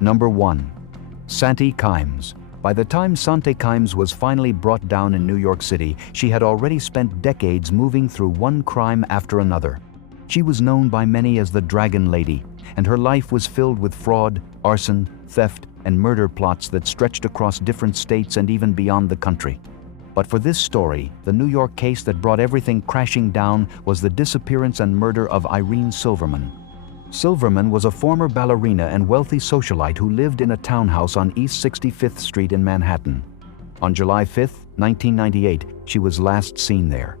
Number 1. SANTE Kimes. By the time SANTE Kimes was finally brought down in New York City, she had already spent decades moving through one crime after another. She was known by many as the Dragon Lady, and her life was filled with fraud, arson, theft, and murder plots that stretched across different states and even beyond the country. But for this story, the New York case that brought everything crashing down was the disappearance and murder of ERIN Silverman. Silverman was a former ballerina and wealthy socialite who lived in a townhouse on East 65th Street in Manhattan. On July 5, 1998, she was last seen there.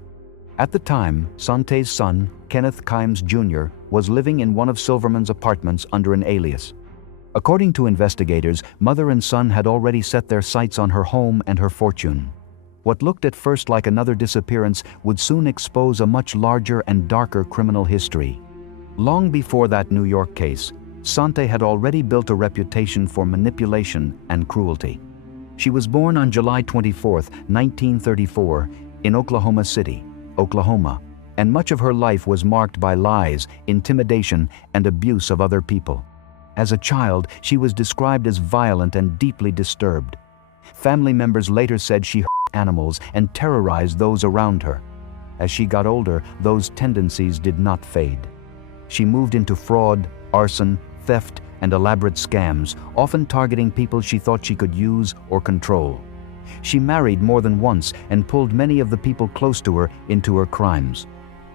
At the time, SANTE's son, Kenneth Kimes Jr., was living in one of Silverman's apartments under an alias. According to investigators, mother and son had already set their sights on her home and her fortune. What looked at first like another disappearance would soon expose a much larger and darker criminal history. Long before that New York case, SANTE had already built a reputation for manipulation and cruelty. She was born on July 24, 1934, in Oklahoma City, Oklahoma, and much of her life was marked by lies, intimidation, and abuse of other people. As a child, she was described as violent and deeply disturbed. Family members later said she hurt animals and terrorized those around her. As she got older, those tendencies did not fade. She moved into fraud, arson, theft, and elaborate scams, often targeting people she thought she could use or control. She married more than once and pulled many of the people close to her into her crimes.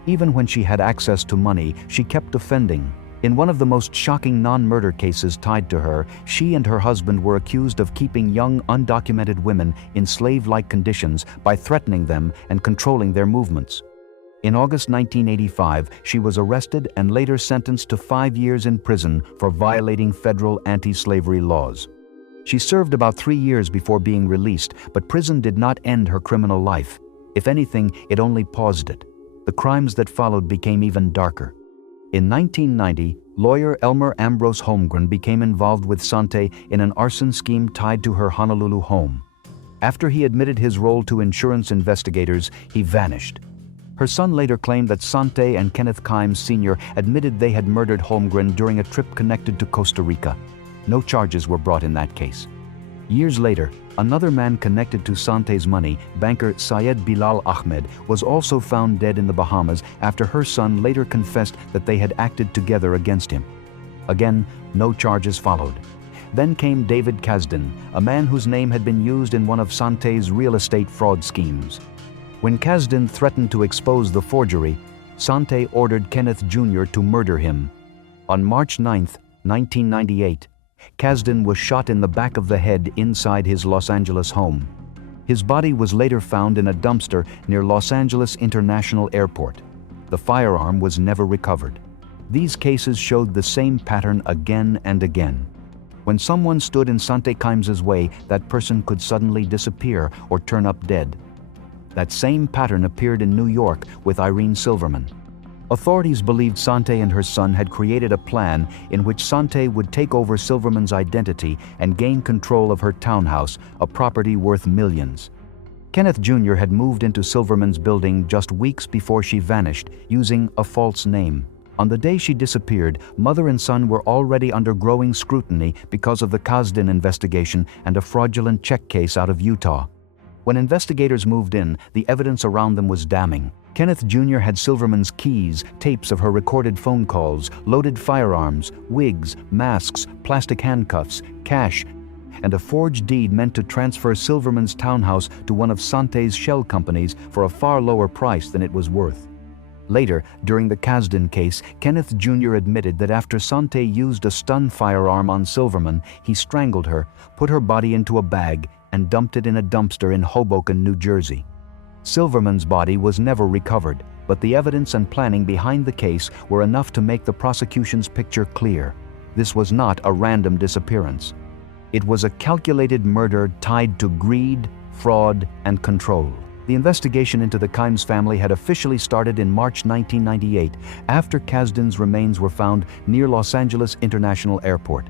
Even when she had access to money, she kept offending. In one of the most shocking non-murder cases tied to her, she and her husband were accused of keeping young, undocumented women in slave-like conditions by threatening them and controlling their movements. In August 1985, she was arrested and later sentenced to 5 years in prison for violating federal anti-slavery laws. She served about 3 years before being released, but prison did not end her criminal life. If anything, it only paused it. The crimes that followed became even darker. In 1990, lawyer Elmer Ambrose Holmgren became involved with SANTE in an arson scheme tied to her Honolulu home. After he admitted his role to insurance investigators, he vanished. Her son later claimed that SANTE and Kenneth Kimes Sr. admitted they had murdered Holmgren during a trip connected to Costa Rica. No charges were brought in that case. Years later, another man connected to SANTE's money, banker Syed Bilal Ahmed, was also found dead in the Bahamas after her son later confessed that they had acted together against him. Again, no charges followed. Then came David Kasdan, a man whose name had been used in one of SANTE's real estate fraud schemes. When Kasdan threatened to expose the forgery, SANTE ordered Kenneth Jr. to murder him. On March 9, 1998, Kasdan was shot in the back of the head inside his Los Angeles home. His body was later found in a dumpster near Los Angeles International Airport. The firearm was never recovered. These cases showed the same pattern again and again. When someone stood in SANTE Kimes' way, that person could suddenly disappear or turn up dead. That same pattern appeared in New York with ERIN Silverman. Authorities believed SANTE and her son had created a plan in which SANTE would take over Silverman's identity and gain control of her townhouse, a property worth millions. Kenneth Jr. had moved into Silverman's building just weeks before she vanished, using a false name. On the day she disappeared, mother and son were already under growing scrutiny because of the Kasdan investigation and a fraudulent check case out of Utah. When investigators moved in, the evidence around them was damning. Kenneth Jr. had Silverman's keys, tapes of her recorded phone calls, loaded firearms, wigs, masks, plastic handcuffs, cash, and a forged deed meant to transfer Silverman's townhouse to one of SANTE's shell companies for a far lower price than it was worth. Later, during the Kasdan case, Kenneth Jr. admitted that after SANTE used a stun firearm on Silverman, he strangled her, put her body into a bag, and dumped it in a dumpster in Hoboken, New Jersey. Silverman's body was never recovered, but the evidence and planning behind the case were enough to make the prosecution's picture clear. This was not a random disappearance. It was a calculated murder tied to greed, fraud, and control. The investigation into the Kimes family had officially started in March 1998, after Kasdan's remains were found near Los Angeles International Airport.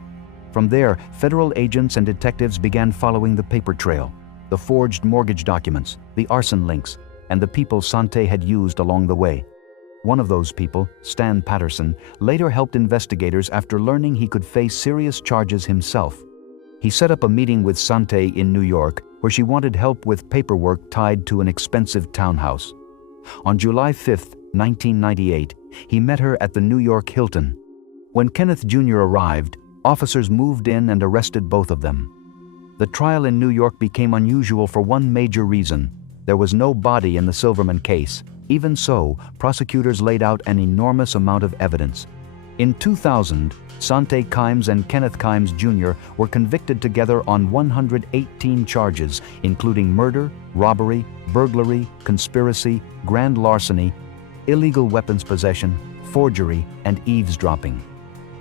From there, federal agents and detectives began following the paper trail, the forged mortgage documents, the arson links, and the people SANTE had used along the way. One of those people, Stan Patterson, later helped investigators after learning he could face serious charges himself. He set up a meeting with SANTE in New York, where she wanted help with paperwork tied to an expensive townhouse. On July 5, 1998, he met her at the New York Hilton. When Kenneth Jr. arrived, officers moved in and arrested both of them. The trial in New York became unusual for one major reason. There was no body in the Silverman case. Even so, prosecutors laid out an enormous amount of evidence. In 2000, SANTE Kimes and Kenneth Kimes Jr. were convicted together on 118 charges, including murder, robbery, burglary, conspiracy, grand larceny, illegal weapons possession, forgery, and eavesdropping.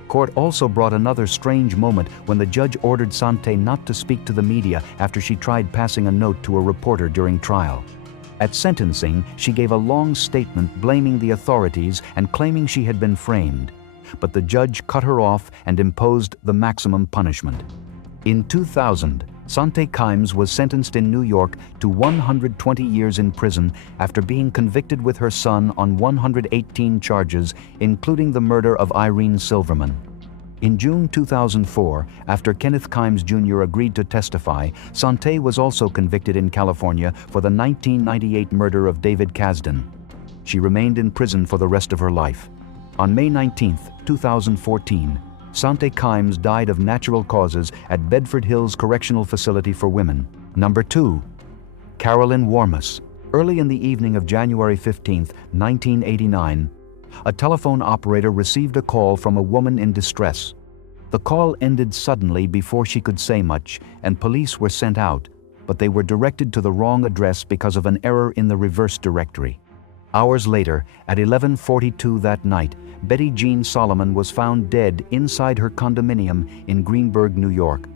Court also brought another strange moment when the judge ordered SANTE not to speak to the media after she tried passing a note to a reporter during trial. At sentencing, she gave a long statement blaming the authorities and claiming she had been framed. But the judge cut her off and imposed the maximum punishment. In 2000, SANTE Kimes was sentenced in New York to 120 years in prison after being convicted with her son on 118 charges, including the murder of Irene Silverman. In June 2004, after Kenneth Kimes Jr. agreed to testify, SANTE was also convicted in California for the 1998 murder of David Kasdan. She remained in prison for the rest of her life. On May 19, 2014, SANTE Kimes died of natural causes at Bedford Hills Correctional Facility for Women. Number 2. CAROLYN WARMUS. Early in the evening of January 15, 1989, a telephone operator received a call from a woman in distress. The call ended suddenly before she could say much, and police were sent out, but they were directed to the wrong address because of an error in the reverse directory. Hours later, at 11:42 that night, Betty Jean Solomon was found dead inside her condominium in Greenburgh, New York.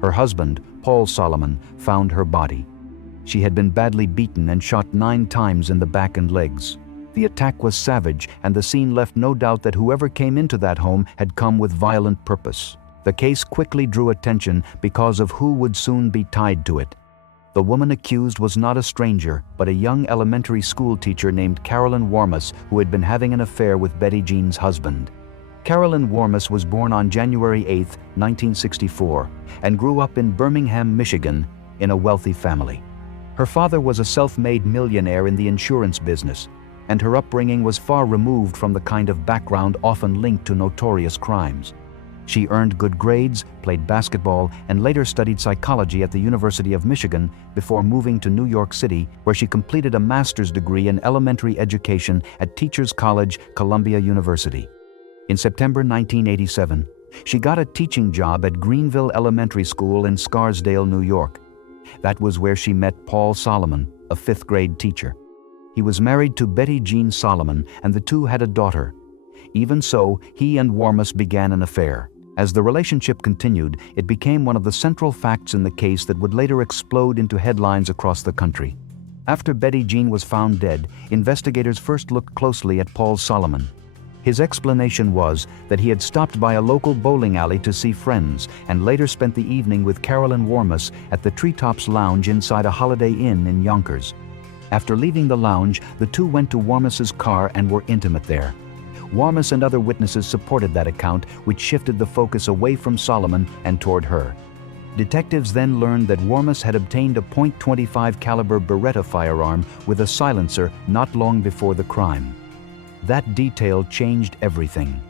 Her husband, Paul Solomon, found her body. She had been badly beaten and shot 9 times in the back and legs. The attack was savage, and the scene left no doubt that whoever came into that home had come with violent purpose. The case quickly drew attention because of who would soon be tied to it. The woman accused was not a stranger, but a young elementary school teacher named CAROLYN WARMUS, who had been having an affair with Betty Jean's husband. CAROLYN WARMUS was born on January 8, 1964, and grew up in Birmingham, Michigan, in a wealthy family. Her father was a self-made millionaire in the insurance business, and her upbringing was far removed from the kind of background often linked to notorious crimes. She earned good grades, played basketball, and later studied psychology at the University of Michigan before moving to New York City, where she completed a master's degree in elementary education at Teachers College, Columbia University. In September 1987, she got a teaching job at Greenville Elementary School in Scarsdale, New York. That was where she met Paul Solomon, a 5th grade teacher. He was married to Betty Jean Solomon, and the two had a daughter. Even so, he and Warmus began an affair. As the relationship continued, it became one of the central facts in the case that would later explode into headlines across the country. After Betty Jean was found dead, investigators first looked closely at Paul Solomon. His explanation was that he had stopped by a local bowling alley to see friends and later spent the evening with CAROLYN WARMUS at the Treetops Lounge inside a Holiday Inn in Yonkers. After leaving the lounge, the two went to Warmus's car and were intimate there. Warmus and other witnesses supported that account, which shifted the focus away from Solomon and toward her. Detectives then learned that Warmus had obtained a .25 caliber Beretta firearm with a silencer not long before the crime. That detail changed everything.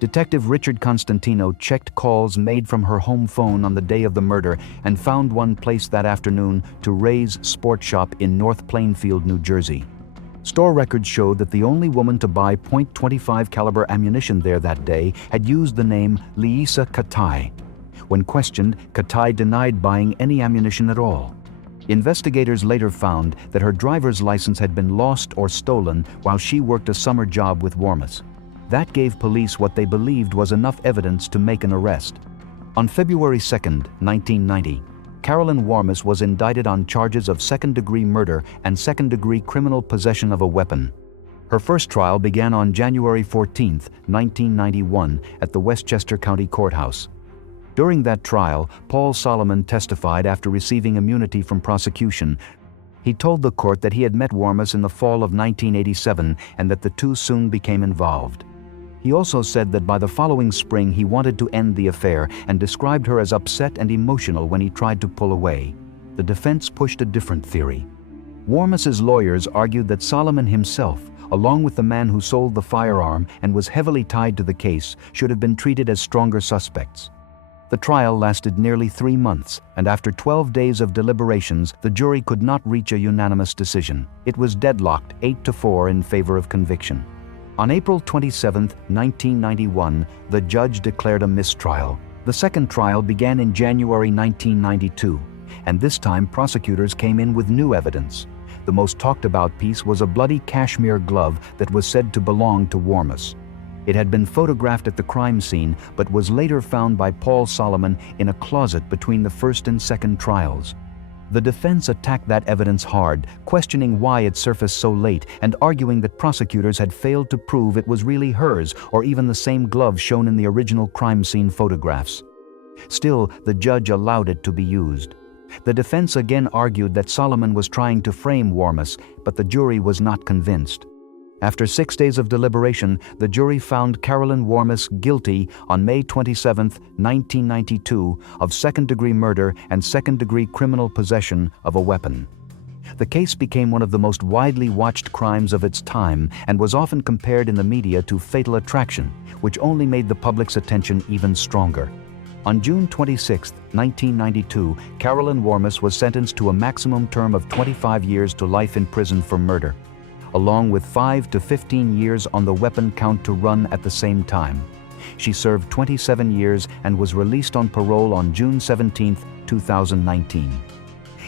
Detective Richard Constantino checked calls made from her home phone on the day of the murder and found one placed that afternoon to Ray's Sport Shop in North Plainfield, New Jersey. Store records showed that the only woman to buy .25 caliber ammunition there that day had used the name Liisa Katai. When questioned, Katai denied buying any ammunition at all. Investigators later found that her driver's license had been lost or stolen while she worked a summer job with Warmus. That gave police what they believed was enough evidence to make an arrest. On February 2, 1990, CAROLYN WARMUS was indicted on charges of second-degree murder and second-degree criminal possession of a weapon. Her first trial began on January 14, 1991, at the Westchester County Courthouse. During that trial, Paul Solomon testified after receiving immunity from prosecution. He told the court that he had met WARMUS in the fall of 1987 and that the two soon became involved. He also said that by the following spring he wanted to end the affair and described her as upset and emotional when he tried to pull away. The defense pushed a different theory. WARMUS's lawyers argued that Solomon himself, along with the man who sold the firearm and was heavily tied to the case, should have been treated as stronger suspects. The trial lasted nearly 3 months, and after 12 days of deliberations, the jury could not reach a unanimous decision. It was deadlocked 8-4 in favor of conviction. On April 27, 1991, the judge declared a mistrial. The second trial began in January 1992, and this time prosecutors came in with new evidence. The most talked about piece was a bloody cashmere glove that was said to belong to WARMUS. It had been photographed at the crime scene, but was later found by Paul Solomon in a closet between the first and second trials. The defense attacked that evidence hard, questioning why it surfaced so late and arguing that prosecutors had failed to prove it was really hers or even the same glove shown in the original crime scene photographs. Still, the judge allowed it to be used. The defense again argued that Solomon was trying to frame WARMUS, but the jury was not convinced. After 6 days of deliberation, the jury found CAROLYN WARMUS guilty on May 27, 1992, of second-degree murder and second-degree criminal possession of a weapon. The case became one of the most widely watched crimes of its time and was often compared in the media to Fatal Attraction, which only made the public's attention even stronger. On June 26, 1992, CAROLYN WARMUS was sentenced to a maximum term of 25 years to life in prison for murder, along with 5 to 15 years on the weapon count to run at the same time. She served 27 years and was released on parole on June 17, 2019.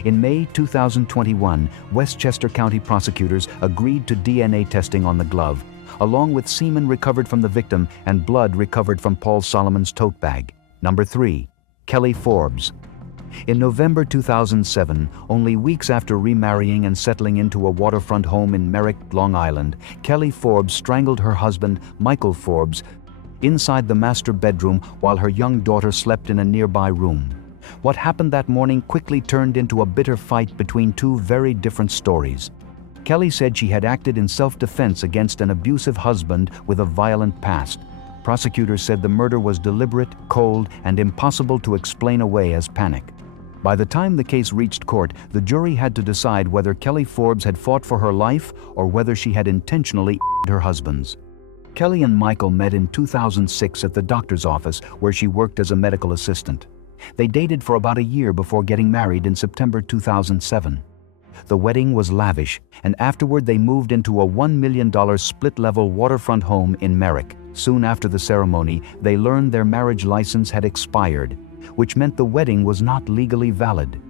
In May 2021, Westchester County prosecutors agreed to DNA testing on the glove, along with semen recovered from the victim and blood recovered from Paul Solomon's tote bag. Number 3. Kelly Forbes. In November 2007, only weeks after remarrying and settling into a waterfront home in Merrick, Long Island, Kelly Forbes strangled her husband, Michael Forbes, inside the master bedroom while her young daughter slept in a nearby room. What happened that morning quickly turned into a bitter fight between two very different stories. Kelly said she had acted in self-defense against an abusive husband with a violent past. Prosecutors said the murder was deliberate, cold, and impossible to explain away as panic. By the time the case reached court, the jury had to decide whether Kelly Forbes had fought for her life or whether she had intentionally her husband's. Kelly and Michael met in 2006 at the doctor's office where she worked as a medical assistant. They dated for about a year before getting married in September 2007. The wedding was lavish, and afterward they moved into a $1 million split-level waterfront home in Merrick. Soon after the ceremony, they learned their marriage license had expired, which meant the wedding was not legally valid.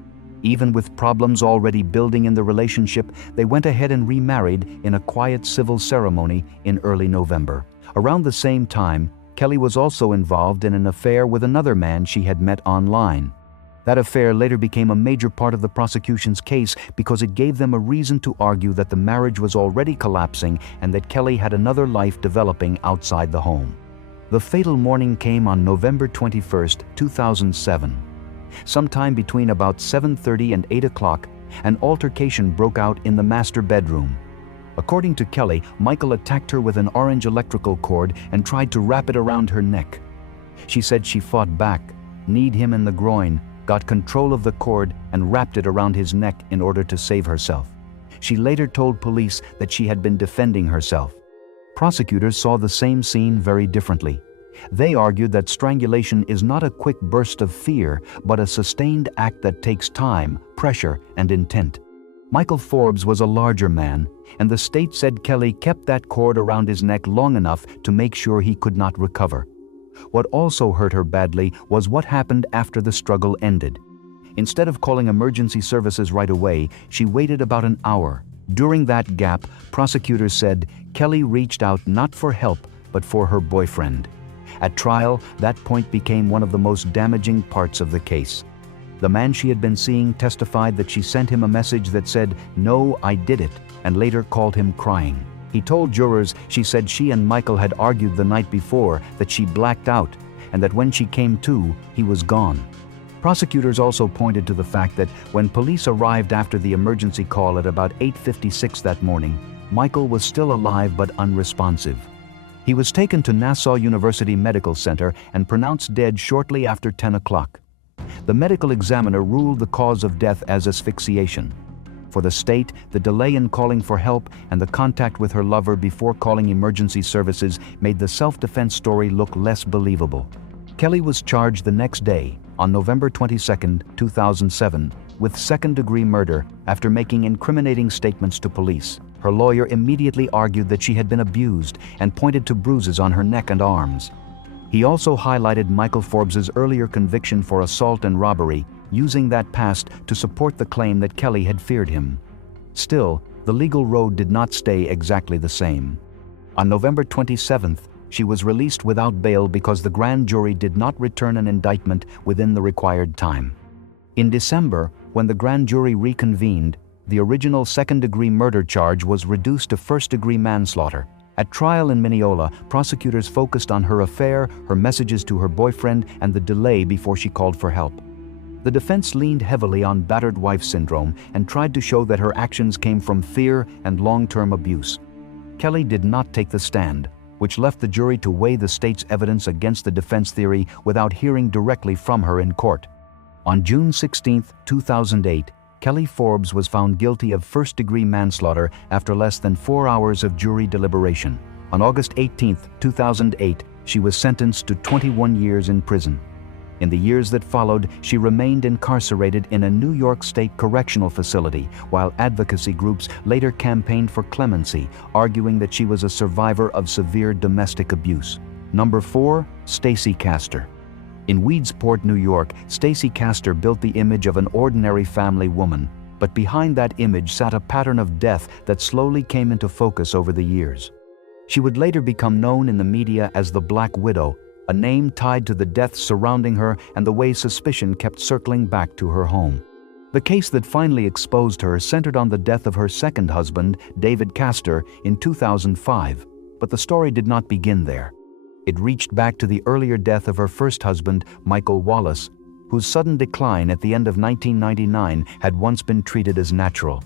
Even with problems already building in the relationship, they went ahead and remarried in a quiet civil ceremony in early November. Around the same time, Kelly was also involved in an affair with another man she had met online. That affair later became a major part of the prosecution's case because it gave them a reason to argue that the marriage was already collapsing and that Kelly had another life developing outside the home. The fatal morning came on November 21, 2007. Sometime between about 7:30 and 8 o'clock, an altercation broke out in the master bedroom. According to Kelly, Michael attacked her with an orange electrical cord and tried to wrap it around her neck. She said she fought back, kneed him in the groin, got control of the cord and wrapped it around his neck in order to save herself. She later told police that she had been defending herself. Prosecutors saw the same scene very differently. They argued that strangulation is not a quick burst of fear, but a sustained act that takes time, pressure, and intent. Michael Forbes was a larger man, and the state said Kelly kept that cord around his neck long enough to make sure he could not recover. What also hurt her badly was what happened after the struggle ended. Instead of calling emergency services right away, she waited about an hour. During that gap, prosecutors said Kelly reached out not for help, but for her boyfriend. At trial, that point became one of the most damaging parts of the case. The man she had been seeing testified that she sent him a message that said, "No, I did it," and later called him crying. He told jurors she said she and Michael had argued the night before, that she blacked out, and that when she came to, he was gone. Prosecutors also pointed to the fact that when police arrived after the emergency call at about 8:56 that morning, Michael was still alive but unresponsive. He was taken to Nassau University Medical Center and pronounced dead shortly after 10 o'clock. The medical examiner ruled the cause of death as asphyxiation. For the state, the delay in calling for help and the contact with her lover before calling emergency services made the self-defense story look less believable. Kelly was charged the next day, on November 22, 2007, with second-degree murder after making incriminating statements to police. Her lawyer immediately argued that she had been abused and pointed to bruises on her neck and arms. He also highlighted Michael Forbes's earlier conviction for assault and robbery, using that past to support the claim that Kelly had feared him. Still, the legal road did not stay exactly the same. On November 27th, she was released without bail because the grand jury did not return an indictment within the required time. In December, when the grand jury reconvened, the original second-degree murder charge was reduced to first-degree manslaughter. At trial in Mineola, prosecutors focused on her affair, her messages to her boyfriend, and the delay before she called for help. The defense leaned heavily on battered wife syndrome and tried to show that her actions came from fear and long-term abuse. Kelly did not take the stand, which left the jury to weigh the state's evidence against the defense theory without hearing directly from her in court. On June 16, 2008, Kelly Forbes was found guilty of first-degree manslaughter after less than 4 hours of jury deliberation. On August 18, 2008, she was sentenced to 21 years in prison. In the years that followed, she remained incarcerated in a New York State correctional facility, while advocacy groups later campaigned for clemency, arguing that she was a survivor of severe domestic abuse. Number 4, Stacey Castor. In Weedsport, New York, Stacey Castor built the image of an ordinary family woman, but behind that image sat a pattern of death that slowly came into focus over the years. She would later become known in the media as the Black Widow, a name tied to the deaths surrounding her and the way suspicion kept circling back to her home. The case that finally exposed her centered on the death of her second husband, David Castor, in 2005, but the story did not begin there. It reached back to the earlier death of her first husband, Michael Wallace, whose sudden decline at the end of 1999 had once been treated as natural.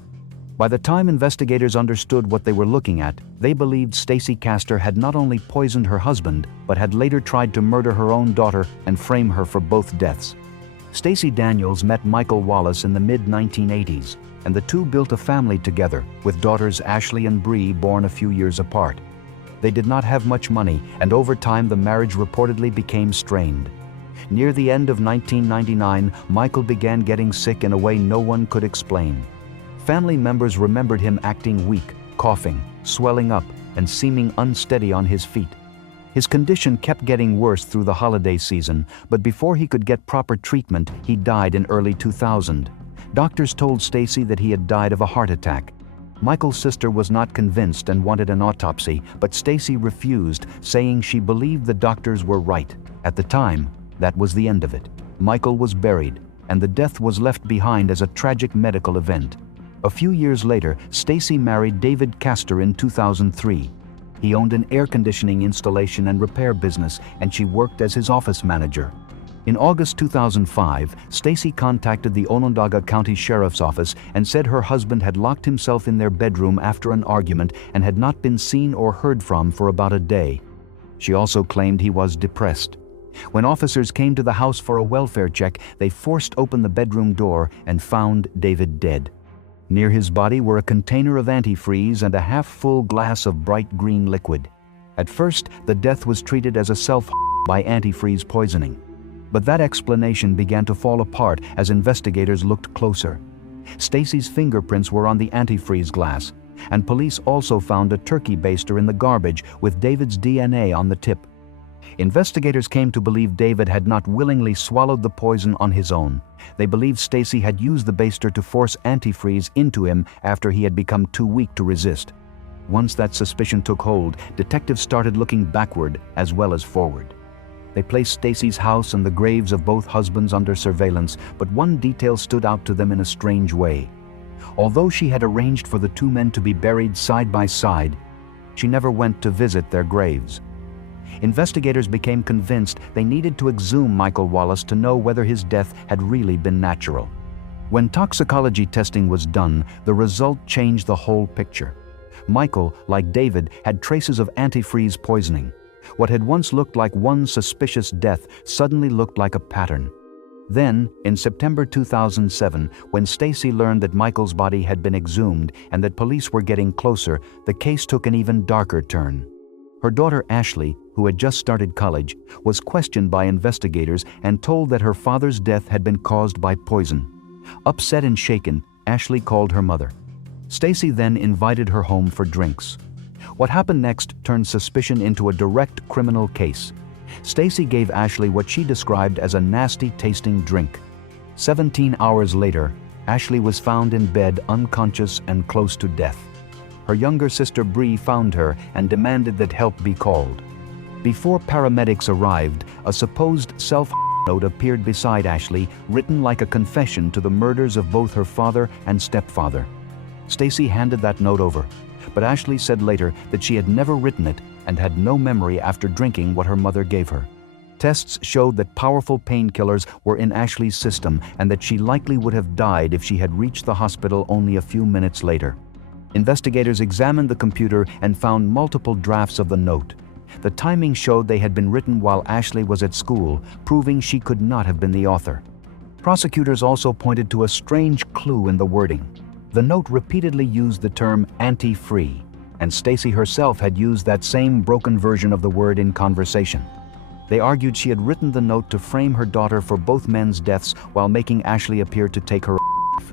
By the time investigators understood what they were looking at, they believed Stacey Castor had not only poisoned her husband, but had later tried to murder her own daughter and frame her for both deaths. Stacey Daniels met Michael Wallace in the mid-1980s, and the two built a family together, with daughters Ashley and Bree born a few years apart. They did not have much money, and over time the marriage reportedly became strained. Near the end of 1999, Michael began getting sick in a way no one could explain. Family members remembered him acting weak, coughing, swelling up, and seeming unsteady on his feet. His condition kept getting worse through the holiday season, but before he could get proper treatment, he died in early 2000. Doctors told Stacey that he had died of a heart attack. Michael's sister was not convinced and wanted an autopsy, but Stacey refused, saying she believed the doctors were right. At the time, that was the end of it. Michael was buried, and the death was left behind as a tragic medical event. A few years later, Stacey married David Castor in 2003. He owned an air conditioning installation and repair business, and she worked as his office manager. In August 2005, Stacey contacted the Onondaga County Sheriff's Office and said her husband had locked himself in their bedroom after an argument and had not been seen or heard from for about a day. She also claimed he was depressed. When officers came to the house for a welfare check, they forced open the bedroom door and found David dead. Near his body were a container of antifreeze and a half-full glass of bright green liquid. At first, the death was treated as a by antifreeze poisoning. But that explanation began to fall apart as investigators looked closer. Stacey's fingerprints were on the antifreeze glass, and police also found a turkey baster in the garbage with David's DNA on the tip. Investigators came to believe David had not willingly swallowed the poison on his own. They believed Stacey had used the baster to force antifreeze into him after he had become too weak to resist. Once that suspicion took hold, detectives started looking backward as well as forward. They placed Stacey's house and the graves of both husbands under surveillance, but one detail stood out to them in a strange way. Although she had arranged for the two men to be buried side by side, she never went to visit their graves. Investigators became convinced they needed to exhume Michael Wallace to know whether his death had really been natural. When toxicology testing was done, the result changed the whole picture. Michael, like David, had traces of antifreeze poisoning. What had once looked like one suspicious death suddenly looked like a pattern. Then, in September 2007, when Stacey learned that Michael's body had been exhumed and that police were getting closer, the case took an even darker turn. Her daughter Ashley, who had just started college, was questioned by investigators and told that her father's death had been caused by poison. Upset and shaken, Ashley called her mother. Stacey then invited her home for drinks. What happened next turned suspicion into a direct criminal case. Stacey gave Ashley what she described as a nasty-tasting drink. 17 hours later, Ashley was found in bed unconscious and close to death. Her younger sister Bree found her and demanded that help be called. Before paramedics arrived, a supposed self-note appeared beside Ashley, written like a confession to the murders of both her father and stepfather. Stacey handed that note over, but Ashley said later that she had never written it and had no memory after drinking what her mother gave her. Tests showed that powerful painkillers were in Ashley's system and that she likely would have died if she had reached the hospital only a few minutes later. Investigators examined the computer and found multiple drafts of the note. The timing showed they had been written while Ashley was at school, proving she could not have been the author. Prosecutors also pointed to a strange clue in the wording. The note repeatedly used the term anti-free, and Stacey herself had used that same broken version of the word in conversation. They argued she had written the note to frame her daughter for both men's deaths while making Ashley appear to take her life.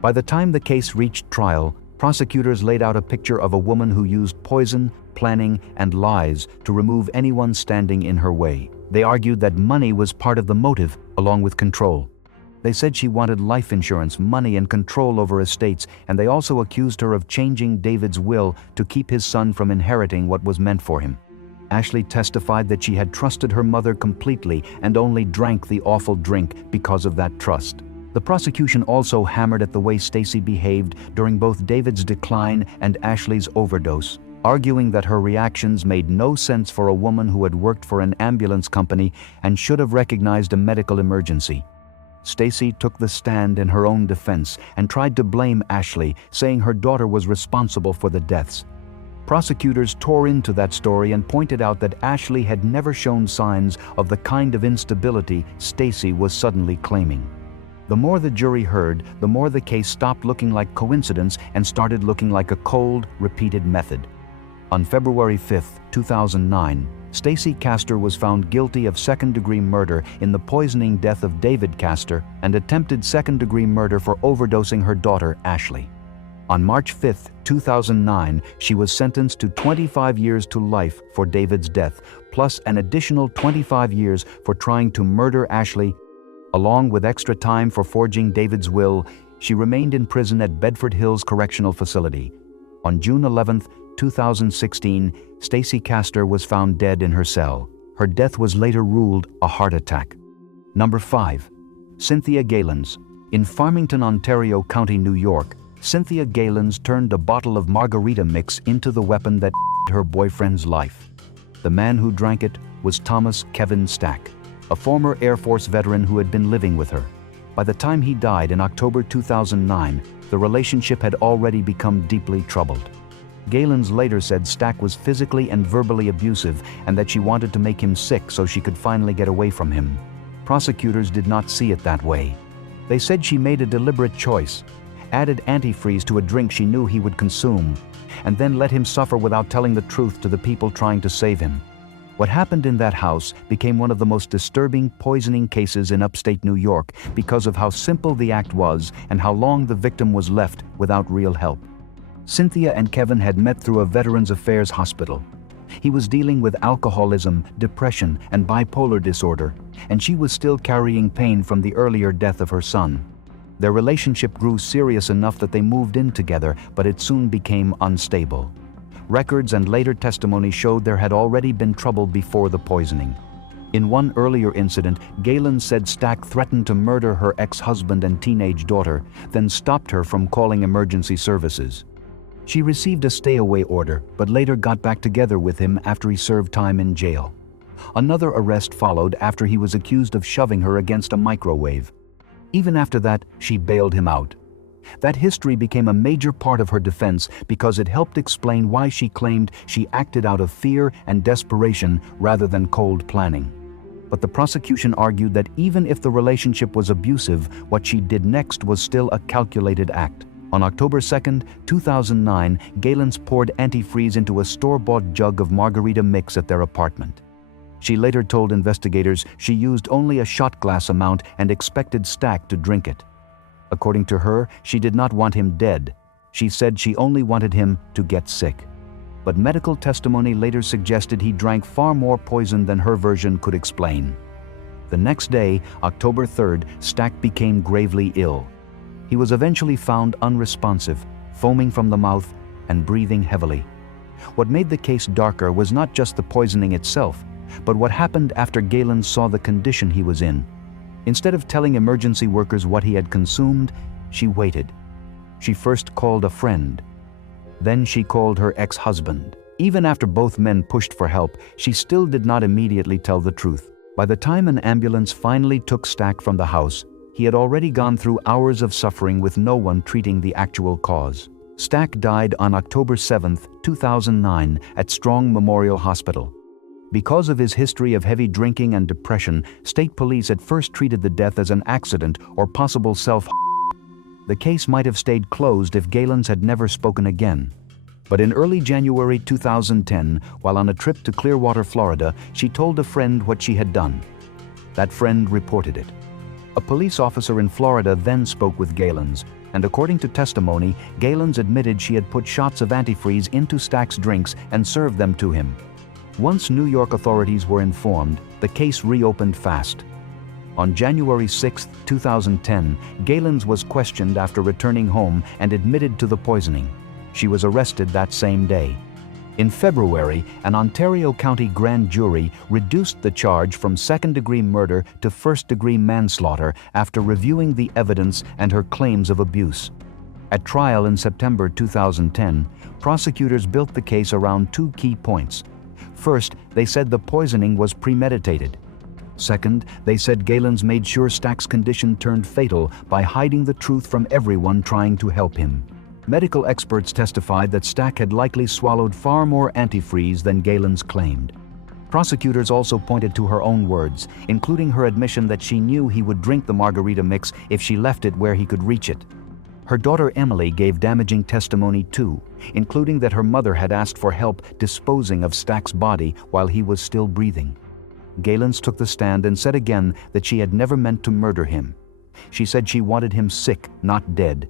By the time the case reached trial, prosecutors laid out a picture of a woman who used poison, planning, and lies to remove anyone standing in her way. They argued that money was part of the motive, along with control. They said she wanted life insurance, money, and control over estates, and they also accused her of changing David's will to keep his son from inheriting what was meant for him. Ashley testified that she had trusted her mother completely and only drank the awful drink because of that trust. The prosecution also hammered at the way Stacey behaved during both David's decline and Ashley's overdose, arguing that her reactions made no sense for a woman who had worked for an ambulance company and should have recognized a medical emergency. Stacey took the stand in her own defense and tried to blame Ashley, saying her daughter was responsible for the deaths. Prosecutors tore into that story and pointed out that Ashley had never shown signs of the kind of instability Stacey was suddenly claiming. The more the jury heard, the more the case stopped looking like coincidence and started looking like a cold, repeated method. On February 5, 2009, Stacey Castor was found guilty of second-degree murder in the poisoning death of David Castor and attempted second-degree murder for overdosing her daughter, Ashley. On March 5, 2009, she was sentenced to 25 years to life for David's death, plus an additional 25 years for trying to murder Ashley. Along with extra time for forging David's will, she remained in prison at Bedford Hills Correctional Facility. On June 11, 2016, Stacey Castor was found dead in her cell. Her death was later ruled a heart attack. Number 5. Cynthia Galens. In Farmington, Ontario County, New York, Cynthia Galens turned a bottle of margarita mix into the weapon that her boyfriend's life. The man who drank it was Thomas Kevin Stack, a former Air Force veteran who had been living with her. By the time he died in October 2009, the relationship had already become deeply troubled. Galens later said Stack was physically and verbally abusive and that she wanted to make him sick so she could finally get away from him. Prosecutors did not see it that way. They said she made a deliberate choice, added antifreeze to a drink she knew he would consume, and then let him suffer without telling the truth to the people trying to save him. What happened in that house became one of the most disturbing poisoning cases in upstate New York because of how simple the act was and how long the victim was left without real help. Cynthia and Kevin had met through a Veterans Affairs hospital. He was dealing with alcoholism, depression, and bipolar disorder, and she was still carrying pain from the earlier death of her son. Their relationship grew serious enough that they moved in together, but it soon became unstable. Records and later testimony showed there had already been trouble before the poisoning. In one earlier incident, Galen said Stack threatened to murder her ex-husband and teenage daughter, then stopped her from calling emergency services. She received a stay-away order, but later got back together with him after he served time in jail. Another arrest followed after he was accused of shoving her against a microwave. Even after that, she bailed him out. That history became a major part of her defense because it helped explain why she claimed she acted out of fear and desperation rather than cold planning. But the prosecution argued that even if the relationship was abusive, what she did next was still a calculated act. On October 2, 2009, GALENS poured antifreeze into a store-bought jug of margarita mix at their apartment. She later told investigators she used only a shot glass amount and expected Stack to drink it. According to her, she did not want him dead. She said she only wanted him to get sick. But medical testimony later suggested he drank far more poison than her version could explain. The next day, October 3rd, Stack became gravely ill. He was eventually found unresponsive, foaming from the mouth and breathing heavily. What made the case darker was not just the poisoning itself, but what happened after GALENS saw the condition he was in. Instead of telling emergency workers what he had consumed, she waited. She first called a friend. Then she called her ex-husband. Even after both men pushed for help, she still did not immediately tell the truth. By the time an ambulance finally took Stack from the house, he had already gone through hours of suffering with no one treating the actual cause. Stack died on October 7, 2009 at Strong Memorial Hospital. Because of his history of heavy drinking and depression, state police at first treated the death as an accident or possible self-harm. The case might have stayed closed if GALENS had never spoken again. But in early January 2010, while on a trip to Clearwater, Florida, she told a friend what she had done. That friend reported it. A police officer in Florida then spoke with GALENS, and according to testimony, GALENS admitted she had put shots of antifreeze into Stack's drinks and served them to him. Once New York authorities were informed, the case reopened fast. On January 6, 2010, GALENS was questioned after returning home and admitted to the poisoning. She was arrested that same day. In February, an Ontario County grand jury reduced the charge from second-degree murder to first-degree manslaughter after reviewing the evidence and her claims of abuse. At trial in September 2010, prosecutors built the case around two key points. First, they said the poisoning was premeditated. Second, they said GALENS made sure Stack's condition turned fatal by hiding the truth from everyone trying to help him. Medical experts testified that Stack had likely swallowed far more antifreeze than GALENS claimed. Prosecutors also pointed to her own words, including her admission that she knew he would drink the margarita mix if she left it where he could reach it. Her daughter Emily gave damaging testimony too, including that her mother had asked for help disposing of Stack's body while he was still breathing. GALENS took the stand and said again that she had never meant to murder him. She said she wanted him sick, not dead,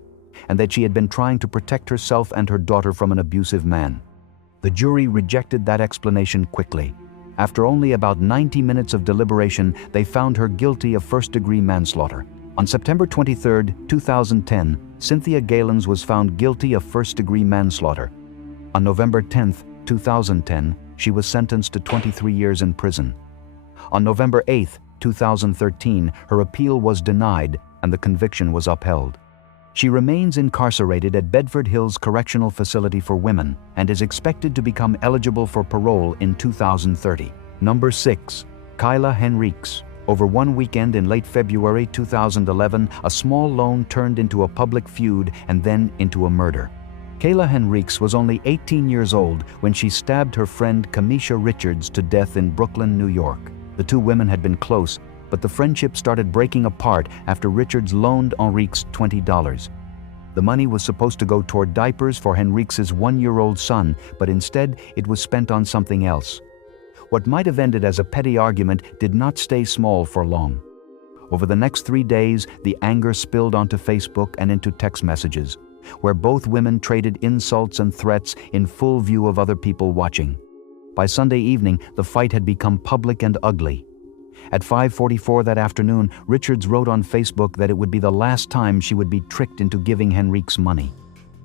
and that she had been trying to protect herself and her daughter from an abusive man. The jury rejected that explanation quickly. After only about 90 minutes of deliberation, they found her guilty of first-degree manslaughter. On September 23, 2010, Cynthia GALENS was found guilty of first-degree manslaughter. On November 10, 2010, she was sentenced to 23 years in prison. On November 8, 2013, her appeal was denied and the conviction was upheld. She remains incarcerated at Bedford Hills Correctional Facility for Women and is expected to become eligible for parole in 2030. Number 6. KAYLA HENRIQUES. Over one weekend in late February 2011, a small loan turned into a public feud and then into a murder. KAYLA HENRIQUES was only 18 years old when she stabbed her friend Kamisha Richards to death in Brooklyn, New York. The two women had been close, but the friendship started breaking apart after Richards loaned Henriques $20. The money was supposed to go toward diapers for Henriques' one-year-old son, but instead it was spent on something else. What might have ended as a petty argument did not stay small for long. Over the next 3 days, the anger spilled onto Facebook and into text messages, where both women traded insults and threats in full view of other people watching. By Sunday evening, the fight had become public and ugly. At 5:44 that afternoon, Richards wrote on Facebook that it would be the last time she would be tricked into giving Henriques money.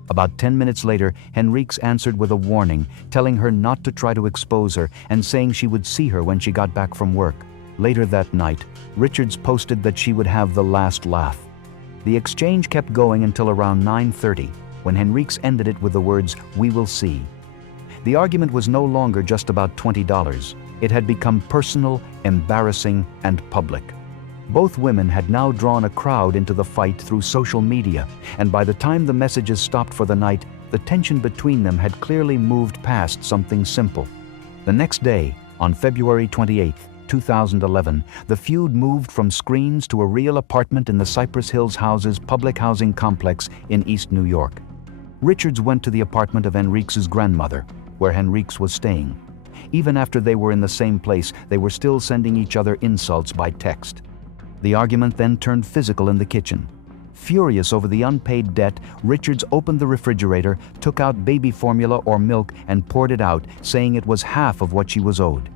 About 10 minutes later, Henriques answered with a warning, telling her not to try to expose her and saying she would see her when she got back from work. Later that night, Richards posted that she would have the last laugh. The exchange kept going until around 9:30. when Henriques ended it with the words, "We will see." The argument was no longer just about $20. It had become personal, embarrassing, and public. Both women had now drawn a crowd into the fight through social media, and by the time the messages stopped for the night, the tension between them had clearly moved past something simple. The next day, on February 28, 2011, the feud moved from screens to a real apartment in the Cypress Hills Houses public housing complex in East New York. Richards went to the apartment of Henrique's grandmother, where Henriques was staying. Even after they were in the same place, they were still sending each other insults by text. The argument then turned physical in the kitchen. Furious over the unpaid debt, Richards opened the refrigerator, took out baby formula or milk, and poured it out, saying it was half of what she was owed.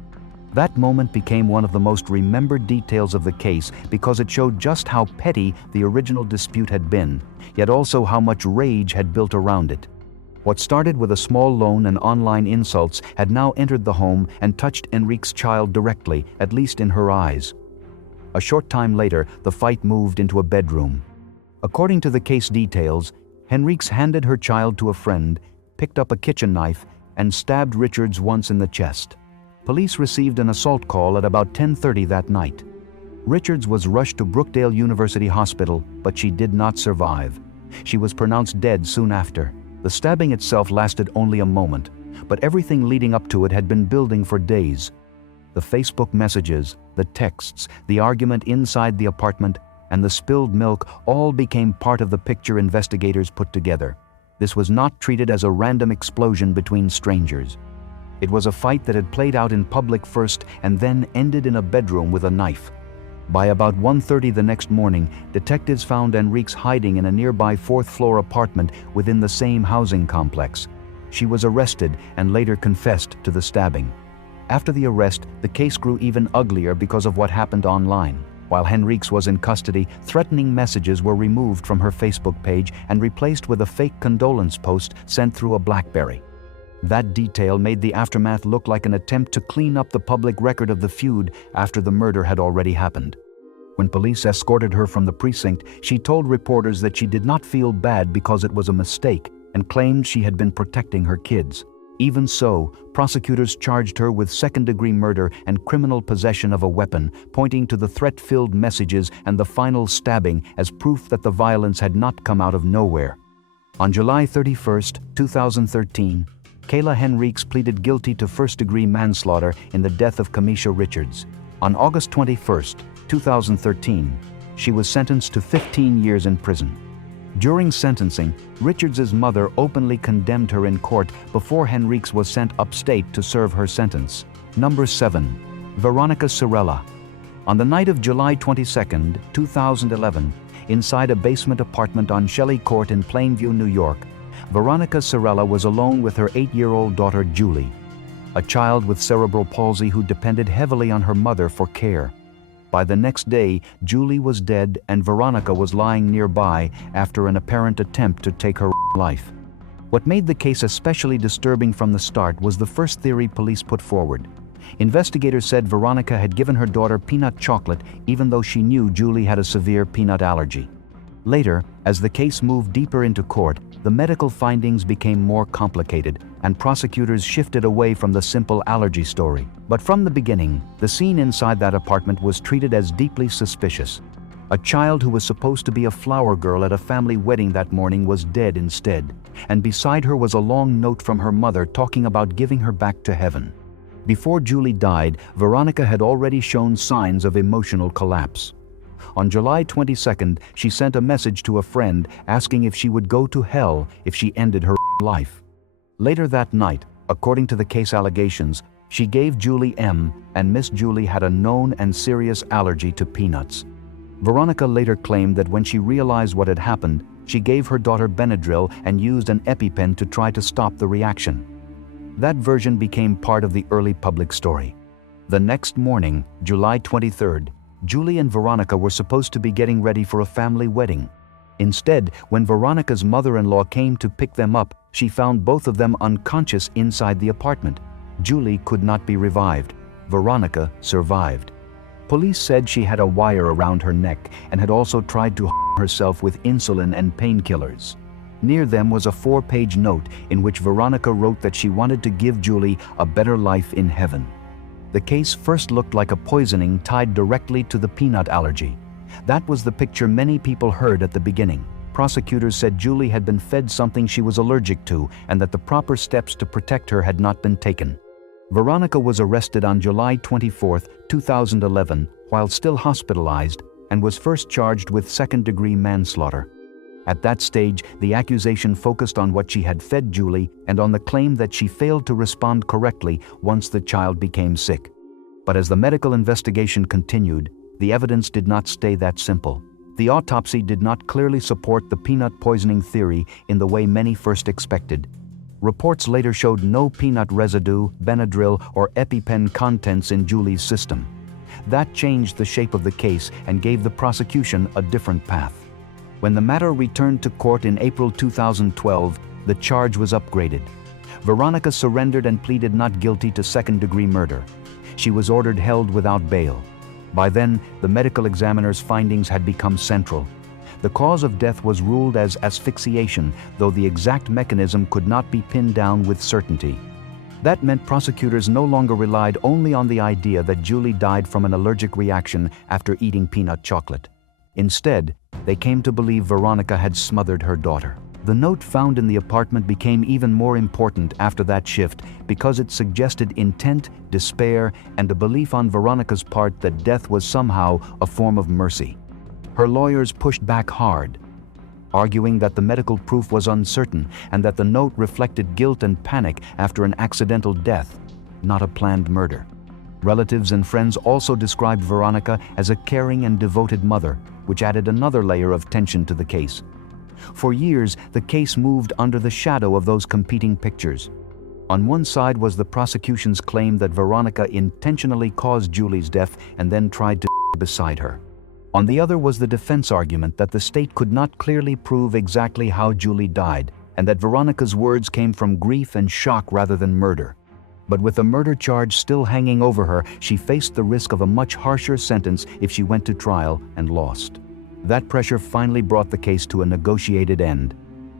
That moment became one of the most remembered details of the case because it showed just how petty the original dispute had been, yet also how much rage had built around it. What started with a small loan and online insults had now entered the home and touched Henrique's child directly, at least in her eyes. A short time later, the fight moved into a bedroom. According to the case details, Henriques handed her child to a friend, picked up a kitchen knife, and stabbed Richards once in the chest. Police received an assault call at about 10:30 that night. Richards was rushed to Brookdale University Hospital, but she did not survive. She was pronounced dead soon after. The stabbing itself lasted only a moment, but everything leading up to it had been building for days. The Facebook messages, the texts, the argument inside the apartment, and the spilled milk all became part of the picture investigators put together. This was not treated as a random explosion between strangers. It was a fight that had played out in public first and then ended in a bedroom with a knife. By about 1:30 the next morning, detectives found Henriques hiding in a nearby fourth-floor apartment within the same housing complex. She was arrested and later confessed to the stabbing. After the arrest, the case grew even uglier because of what happened online. While Henriques was in custody, threatening messages were removed from her Facebook page and replaced with a fake condolence post sent through a BlackBerry. That detail made the aftermath look like an attempt to clean up the public record of the feud after the murder had already happened. When police escorted her from the precinct, she told reporters that she did not feel bad because it was a mistake and claimed she had been protecting her kids. Even so, prosecutors charged her with second-degree murder and criminal possession of a weapon, pointing to the threat-filled messages and the final stabbing as proof that the violence had not come out of nowhere. On July 31, 2013, KAYLA Henriques pleaded guilty to first-degree manslaughter in the death of Kamisha Richards. On August 21, 2013, she was sentenced to 15 years in prison. During sentencing, Richards's mother openly condemned her in court before Henriques was sent upstate to serve her sentence. Number 7. Veronica CIRELLA. On the night of July 22, 2011, inside a basement apartment on Shelley Court in Plainview, New York, Veronica CIRELLA was alone with her 8-year-old daughter Julie, a child with cerebral palsy who depended heavily on her mother for care. By the next day, Julie was dead and Veronica was lying nearby after an apparent attempt to take her life. What made the case especially disturbing from the start was the first theory police put forward. Investigators said Veronica had given her daughter peanut chocolate even though she knew Julie had a severe peanut allergy. Later, as the case moved deeper into court, the medical findings became more complicated, and prosecutors shifted away from the simple allergy story. But from the beginning, the scene inside that apartment was treated as deeply suspicious. A child who was supposed to be a flower girl at a family wedding that morning was dead instead, and beside her was a long note from her mother talking about giving her back to heaven. Before Julie died, Veronica had already shown signs of emotional collapse. On July 22nd, she sent a message to a friend asking if she would go to hell if she ended her life. Later that night, according to the case allegations, she gave Julie M, and Miss Julie had a known and serious allergy to peanuts. Veronica later claimed that when she realized what had happened, she gave her daughter Benadryl and used an EpiPen to try to stop the reaction. That version became part of the early public story. The next morning, July 23rd, Julie and Veronica were supposed to be getting ready for a family wedding. Instead, when Veronica's mother-in-law came to pick them up, she found both of them unconscious inside the apartment. Julie could not be revived. Veronica survived. Police said she had a wire around her neck and had also tried to herself with insulin and painkillers. Near them was a 4-page note in which Veronica wrote that she wanted to give Julie a better life in heaven. The case first looked like a poisoning tied directly to the peanut allergy. That was the picture many people heard at the beginning. Prosecutors said Julie had been fed something she was allergic to and that the proper steps to protect her had not been taken. Veronica was arrested on July 24, 2011, while still hospitalized, and was first charged with second-degree manslaughter. At that stage, the accusation focused on what she had fed Julie and on the claim that she failed to respond correctly once the child became sick. But as the medical investigation continued, the evidence did not stay that simple. The autopsy did not clearly support the peanut poisoning theory in the way many first expected. Reports later showed no peanut residue, Benadryl, or EpiPen contents in Julie's system. That changed the shape of the case and gave the prosecution a different path. When the matter returned to court in April 2012, the charge was upgraded. Veronica surrendered and pleaded not guilty to second-degree murder. She was ordered held without bail. By then, the medical examiner's findings had become central. The cause of death was ruled as asphyxiation, though the exact mechanism could not be pinned down with certainty. That meant prosecutors no longer relied only on the idea that Julie died from an allergic reaction after eating peanut chocolate. Instead, they came to believe Veronica had smothered her daughter. The note found in the apartment became even more important after that shift because it suggested intent, despair, and a belief on Veronica's part that death was somehow a form of mercy. Her lawyers pushed back hard, arguing that the medical proof was uncertain and that the note reflected guilt and panic after an accidental death, not a planned murder. Relatives and friends also described Veronica as a caring and devoted mother, which added another layer of tension to the case. For years, the case moved under the shadow of those competing pictures. On one side was the prosecution's claim that Veronica intentionally caused Julie's death and then tried to beside her. On the other was the defense argument that the state could not clearly prove exactly how Julie died, and that Veronica's words came from grief and shock rather than murder. But with the murder charge still hanging over her, she faced the risk of a much harsher sentence if she went to trial and lost. That pressure finally brought the case to a negotiated end.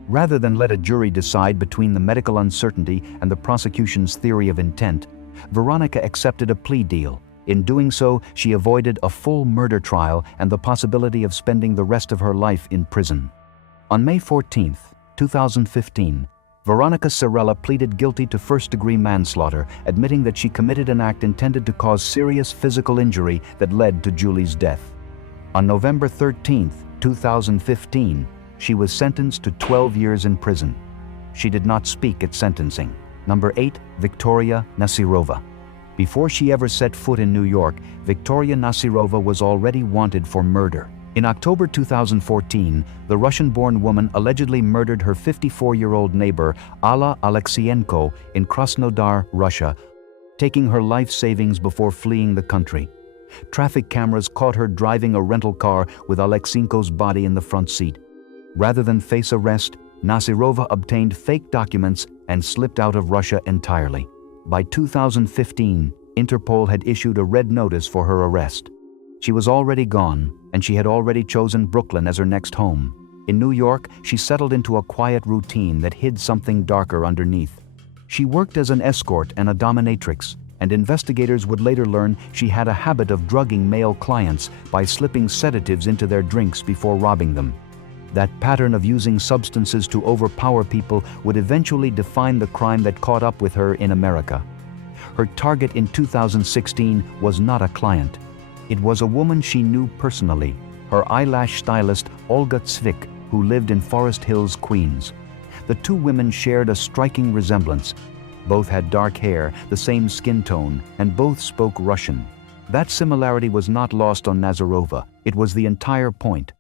Rather than let a jury decide between the medical uncertainty and the prosecution's theory of intent, Veronica accepted a plea deal. In doing so, she avoided a full murder trial and the possibility of spending the rest of her life in prison. On May 14, 2015, Veronica CIRELLA pleaded guilty to first-degree manslaughter, admitting that she committed an act intended to cause serious physical injury that led to Julie's death. On November 13, 2015, she was sentenced to 12 years in prison. She did not speak at sentencing. Number 8, Viktoria NASYROVA. Before she ever set foot in New York, Viktoria NASYROVA was already wanted for murder. In October 2014, the Russian-born woman allegedly murdered her 54-year-old neighbor, Alla Alexienko, in Krasnodar, Russia, taking her life savings before fleeing the country. Traffic cameras caught her driving a rental car with Alexienko's body in the front seat. Rather than face arrest, NASYROVA obtained fake documents and slipped out of Russia entirely. By 2015, Interpol had issued a red notice for her arrest. She was already gone, and she had already chosen Brooklyn as her next home. In New York, she settled into a quiet routine that hid something darker underneath. She worked as an escort and a dominatrix, and investigators would later learn she had a habit of drugging male clients by slipping sedatives into their drinks before robbing them. That pattern of using substances to overpower people would eventually define the crime that caught up with her in America. Her target in 2016 was not a client. It was a woman she knew personally, her eyelash stylist Olga Cvik, who lived in Forest Hills, Queens. The two women shared a striking resemblance. Both had dark hair, the same skin tone, and both spoke Russian. That similarity was not lost on NASYROVA. It was the entire point.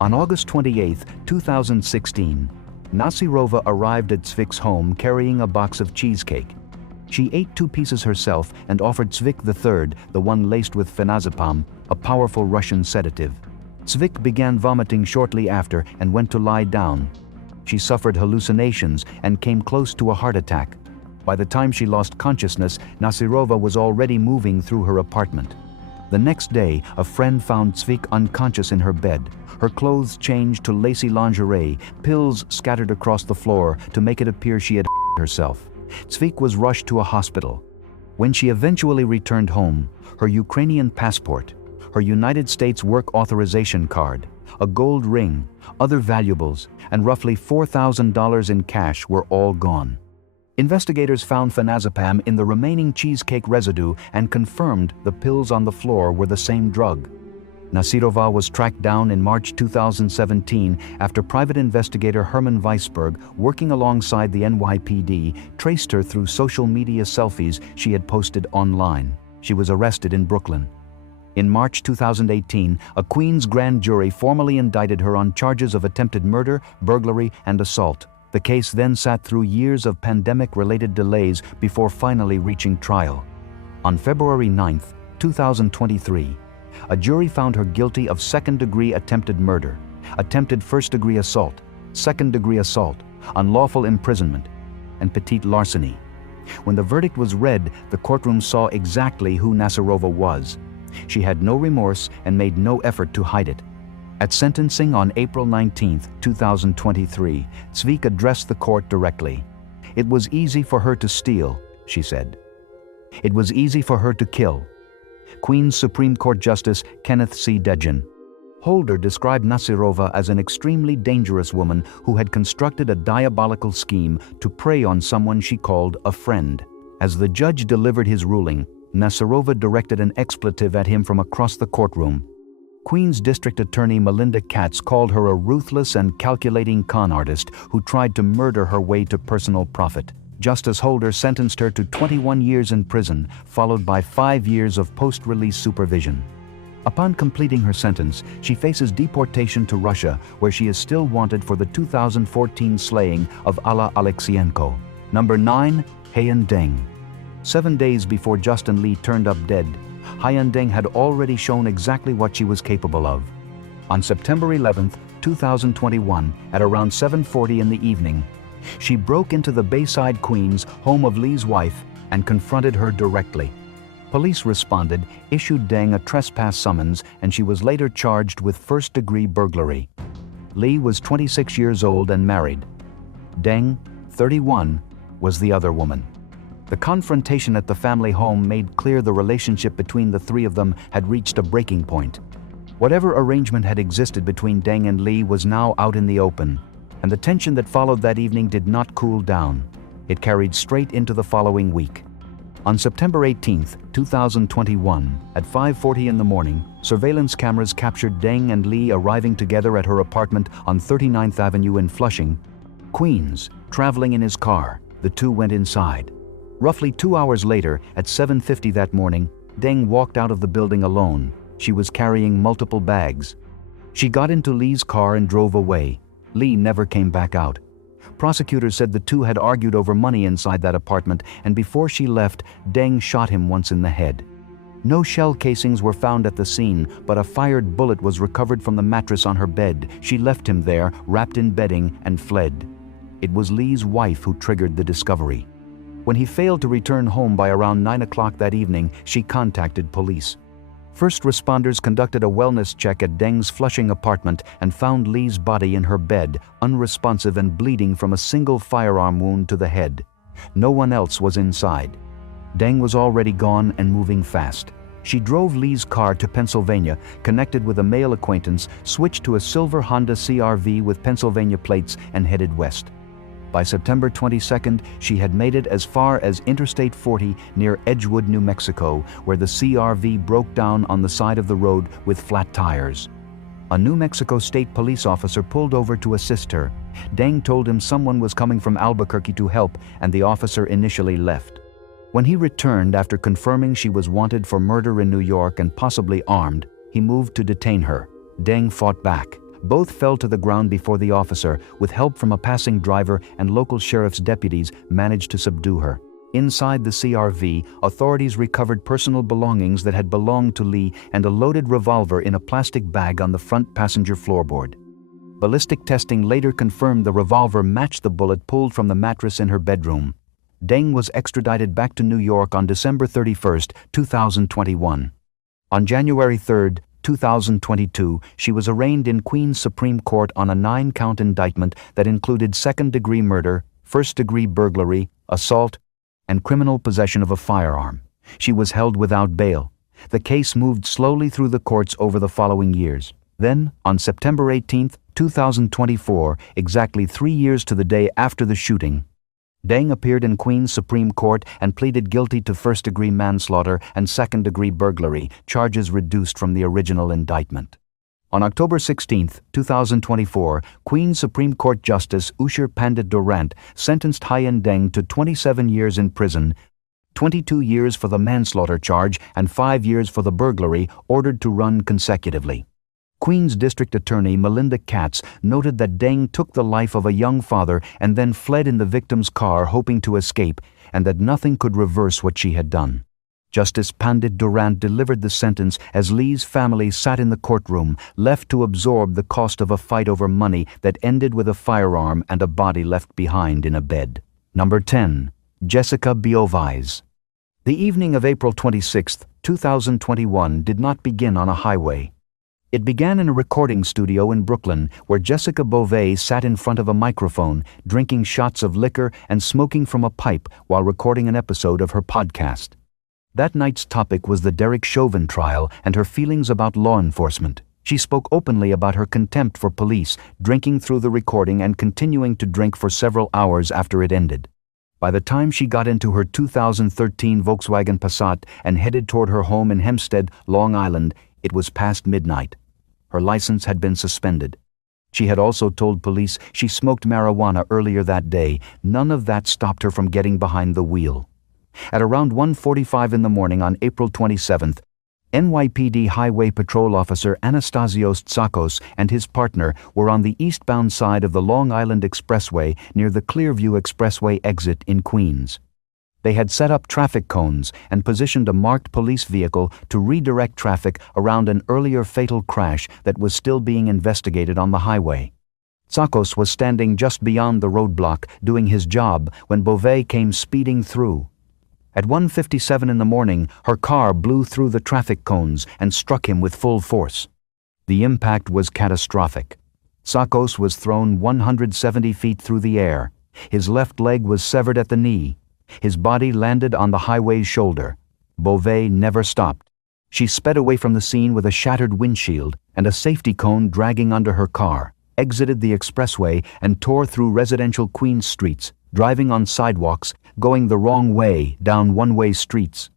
On August 28, 2016, NASYROVA arrived at Cvik's home carrying a box of cheesecake. She ate 2 pieces herself and offered Cvik the third, the one laced with phenazepam, a powerful Russian sedative. Cvik began vomiting shortly after and went to lie down. She suffered hallucinations and came close to a heart attack. By the time she lost consciousness, NASYROVA was already moving through her apartment. The next day, a friend found Zvik unconscious in her bed, her clothes changed to lacy lingerie, pills scattered across the floor to make it appear she had herself. Zvik was rushed to a hospital. When she eventually returned home, her Ukrainian passport, her United States work authorization card, a gold ring, other valuables, and roughly $4,000 in cash were all gone. Investigators found phenazepam in the remaining cheesecake residue and confirmed the pills on the floor were the same drug. NASYROVA was tracked down in March 2017 after private investigator Herman Weisberg, working alongside the NYPD, traced her through social media selfies she had posted online. She was arrested in Brooklyn. In March 2018, a Queens grand jury formally indicted her on charges of attempted murder, burglary, and assault. The case then sat through years of pandemic-related delays before finally reaching trial. On February 9, 2023, a jury found her guilty of second-degree attempted murder, attempted first-degree assault, second-degree assault, unlawful imprisonment, and petite larceny. When the verdict was read, the courtroom saw exactly who NASYROVA was. She had no remorse and made no effort to hide it. At sentencing on April 19, 2023, Zvik addressed the court directly. "It was easy for her to steal," she said. "It was easy for her to kill." Queens Supreme Court Justice Kenneth C. Degin. Holder described NASYROVA as an extremely dangerous woman who had constructed a diabolical scheme to prey on someone she called a friend. As the judge delivered his ruling, NASYROVA directed an expletive at him from across the courtroom. Queens District Attorney Melinda Katz called her a ruthless and calculating con artist who tried to murder her way to personal profit. Justice Holder sentenced her to 21 years in prison, followed by 5 years of post-release supervision. Upon completing her sentence, she faces deportation to Russia, where she is still wanted for the 2014 slaying of Alla Alexienko. Number 9. HAIYAN DENG. 7 days before Justin Lee turned up dead, HAIYAN DENG had already shown exactly what she was capable of. On September 11, 2021, at around 7:40 in the evening, she broke into the Bayside, Queens, home of Lee's wife, and confronted her directly. Police responded, issued Deng a trespass summons, and she was later charged with first-degree burglary. Lee was 26 years old and married. Deng, 31, was the other woman. The confrontation at the family home made clear the relationship between the three of them had reached a breaking point. Whatever arrangement had existed between Deng and Lee was now out in the open, and the tension that followed that evening did not cool down. It carried straight into the following week. On September 18, 2021, at 5:40 in the morning, surveillance cameras captured Deng and Lee arriving together at her apartment on 39th Avenue in Flushing, Queens. Traveling in his car, the two went inside. Roughly 2 hours later, at 7:50 that morning, Deng walked out of the building alone. She was carrying multiple bags. She got into Lee's car and drove away. Lee never came back out. Prosecutors said the two had argued over money inside that apartment, and before she left, Deng shot him once in the head. No shell casings were found at the scene, but a fired bullet was recovered from the mattress on her bed. She left him there, wrapped in bedding, and fled. It was Lee's wife who triggered the discovery. When he failed to return home by around 9 o'clock that evening, she contacted police. First responders conducted a wellness check at Deng's Flushing apartment and found Lee's body in her bed, unresponsive and bleeding from a single firearm wound to the head. No one else was inside. Deng was already gone and moving fast. She drove Lee's car to Pennsylvania, connected with a male acquaintance, switched to a silver Honda CR-V with Pennsylvania plates, and headed west. By September 22nd, she had made it as far as Interstate 40 near Edgewood, New Mexico, where the CR-V broke down on the side of the road with flat tires. A New Mexico State police officer pulled over to assist her. Deng told him someone was coming from Albuquerque to help, and the officer initially left. When he returned after confirming she was wanted for murder in New York and possibly armed, he moved to detain her. Deng fought back. Both fell to the ground before the officer, with help from a passing driver and local sheriff's deputies, managed to subdue her. Inside the CR-V, authorities recovered personal belongings that had belonged to Lee and a loaded revolver in a plastic bag on the front passenger floorboard. Ballistic testing later confirmed the revolver matched the bullet pulled from the mattress in her bedroom. Deng was extradited back to New York on December 31, 2021. On January 3, 2022, she was arraigned in Queens Supreme Court on a 9-count indictment that included second-degree murder, first-degree burglary, assault, and criminal possession of a firearm. She was held without bail. The case moved slowly through the courts over the following years. Then, on September 18, 2024, exactly 3 years to the day after the shooting, DENG appeared in Queens Supreme Court and pleaded guilty to first-degree manslaughter and second-degree burglary, charges reduced from the original indictment. On October 16, 2024, Queens Supreme Court Justice Usher Pandit Durant sentenced HAIYAN DENG to 27 years in prison, 22 years for the manslaughter charge and 5 years for the burglary, ordered to run consecutively. Queens District Attorney Melinda Katz noted that DENG took the life of a young father and then fled in the victim's car hoping to escape, and that nothing could reverse what she had done. Justice Pandit Durant delivered the sentence as Lee's family sat in the courtroom, left to absorb the cost of a fight over money that ended with a firearm and a body left behind in a bed. Number 10. Jessica Biovies. The evening of April 26, 2021 did not begin on a highway. It began in a recording studio in Brooklyn, where Jessica Biovies sat in front of a microphone, drinking shots of liquor and smoking from a pipe while recording an episode of her podcast. That night's topic was the Derek Chauvin trial and her feelings about law enforcement. She spoke openly about her contempt for police, drinking through the recording and continuing to drink for several hours after it ended. By the time she got into her 2013 Volkswagen Passat and headed toward her home in Hempstead, Long Island, it was past midnight. Her license had been suspended. She had also told police she smoked marijuana earlier that day. None of that stopped her from getting behind the wheel. At around 1:45 in the morning on April 27th, NYPD Highway Patrol Officer Anastasios Tsakos and his partner were on the eastbound side of the Long Island Expressway near the Clearview Expressway exit in Queens. They had set up traffic cones and positioned a marked police vehicle to redirect traffic around an earlier fatal crash that was still being investigated on the highway. Tsakos was standing just beyond the roadblock doing his job when Biovies came speeding through. At 1:57 in the morning, her car blew through the traffic cones and struck him with full force. The impact was catastrophic. Tsakos was thrown 170 feet through the air. His left leg was severed at the knee. His body landed on the highway's shoulder. Biovies never stopped. She sped away from the scene with a shattered windshield and a safety cone dragging under her car, exited the expressway and tore through residential Queens streets, driving on sidewalks, going the wrong way down one-way streets.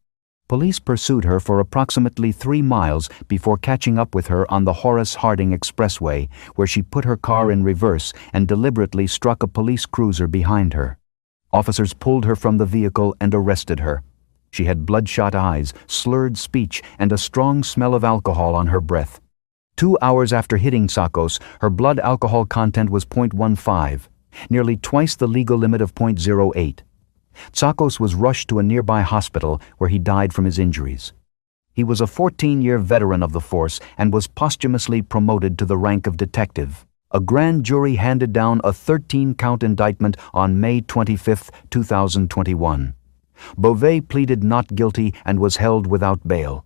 Police pursued her for approximately 3 miles before catching up with her on the Horace Harding Expressway, where she put her car in reverse and deliberately struck a police cruiser behind her. Officers pulled her from the vehicle and arrested her. She had bloodshot eyes, slurred speech, and a strong smell of alcohol on her breath. 2 hours after hitting Tsakos, her blood alcohol content was 0.15, nearly twice the legal limit of 0.08. Tsakos was rushed to a nearby hospital where he died from his injuries. He was a 14-year veteran of the force and was posthumously promoted to the rank of detective. A grand jury handed down a 13-count indictment on May 25, 2021. Biovies pleaded not guilty and was held without bail.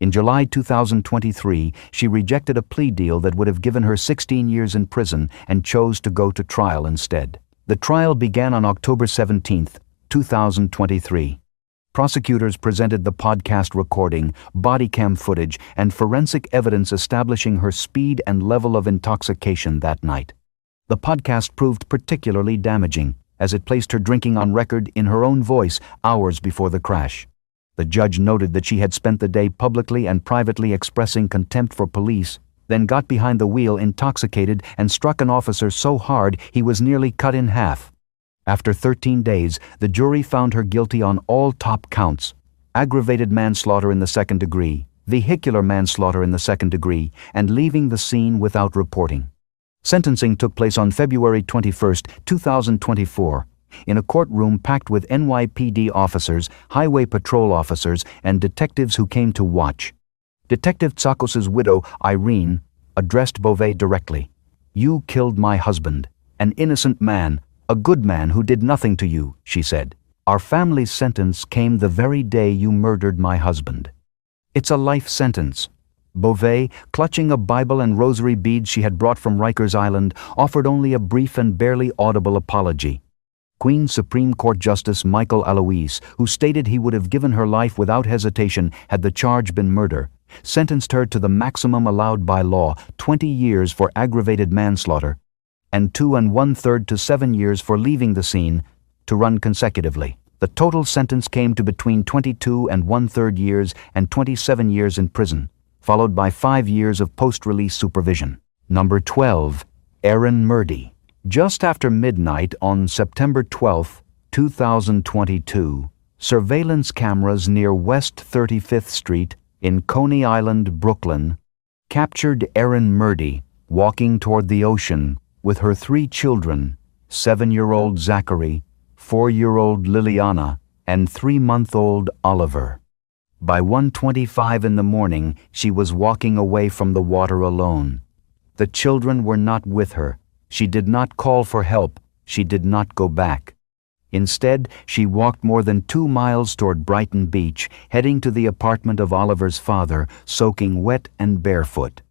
In July 2023, she rejected a plea deal that would have given her 16 years in prison and chose to go to trial instead. The trial began on October 17, 2023. Prosecutors presented the podcast recording, body cam footage, and forensic evidence establishing her speed and level of intoxication that night. The podcast proved particularly damaging, as it placed her drinking on record in her own voice hours before the crash. The judge noted that she had spent the day publicly and privately expressing contempt for police, then got behind the wheel intoxicated and struck an officer so hard he was nearly cut in half. After 13 days, the jury found her guilty on all top counts: aggravated manslaughter in the second degree, vehicular manslaughter in the second degree, and leaving the scene without reporting. Sentencing took place on February 21, 2024, in a courtroom packed with NYPD officers, highway patrol officers, and detectives who came to watch. Detective Tsakos's widow, ERIN, addressed Biovies directly. "You killed my husband, an innocent man, a good man who did nothing to you," she said. "Our family's sentence came the very day you murdered my husband." It's a life sentence. Beauvais, clutching a Bible and rosary beads she had brought from Rikers Island, offered only a brief and barely audible apology. Queen Supreme Court Justice Michael Alois, who stated he would have given her life without hesitation had the charge been murder, sentenced her to the maximum allowed by law, 20 years for aggravated manslaughter, and 2 1/3 to 7 years for leaving the scene, to run consecutively. The total sentence came to between 22 1/3 years and 27 years in prison, followed by 5 years of post-release supervision. Number 12. ERIN MERDY. Just after midnight on September 12, 2022, surveillance cameras near West 35th Street in Coney Island, Brooklyn, captured ERIN MERDY walking toward the ocean with her 3 children, 7-year-old Zachary, 4-year-old Liliana, and 3-month-old Oliver. By 1:25 in the morning, she was walking away from the water alone. The children were not with her. She did not call for help. She did not go back. Instead, she walked more than 2 miles toward Brighton Beach, heading to the apartment of Oliver's father, soaking wet and barefoot.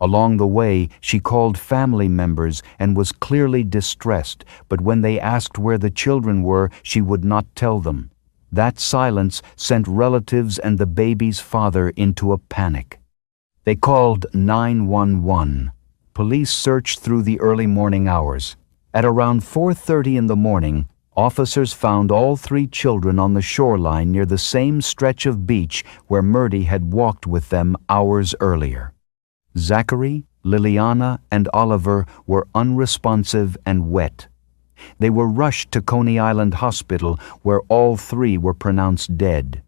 Along the way, she called family members and was clearly distressed, but when they asked where the children were, she would not tell them. That silence sent relatives and the baby's father into a panic. They called 911. Police searched through the early morning hours. At around 4:30 in the morning, officers found all 3 children on the shoreline near the same stretch of beach where MERDY had walked with them hours earlier. Zachary, Liliana, and Oliver were unresponsive and wet. They were rushed to Coney Island Hospital, where all 3 were pronounced dead.